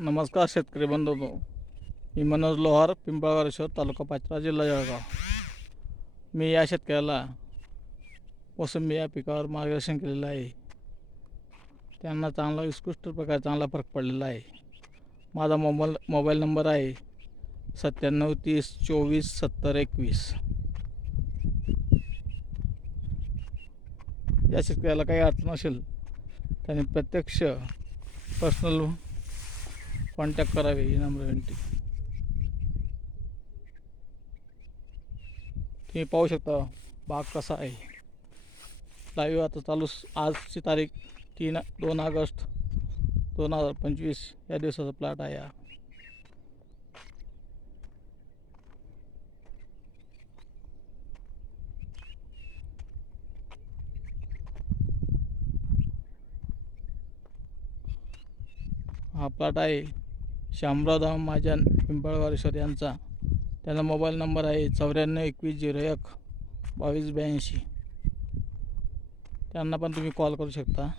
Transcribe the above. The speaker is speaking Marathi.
नमस्कार शेतकरी बंधूंनो, मी मनोज लोहार, पिंपळगाव तालुका पाचरा, जिल्हा जळगाव. मी या शेतकऱ्याला मोसंबी या पिकावर मार्गदर्शन केलेलं आहे. त्यांना चांगला उत्कृष्ट प्रकारे चांगला फरक पडलेला आहे. माझा मोबाईल नंबर आहे 97 30 24 70 21. या शेतकऱ्याला काही अडचण असेल त्यांनी प्रत्यक्ष पर्सनल कॉन्टॅक्ट करावे ही नम्र विनंती. तुम्ही पाहू शकता बाग कसा आहे. लाईव्ह आता चालू. आजची तारीख 2 ऑगस्ट 2025 या दिवसाचा प्लॉट आहे. हा प्लॉट आहे शामराव महाजन पिंपळगाव यांचा. त्यांचा मोबाईल नंबर आहे 94 21 01 22 82. त्यांना पण तुम्ही कॉल करू शकता.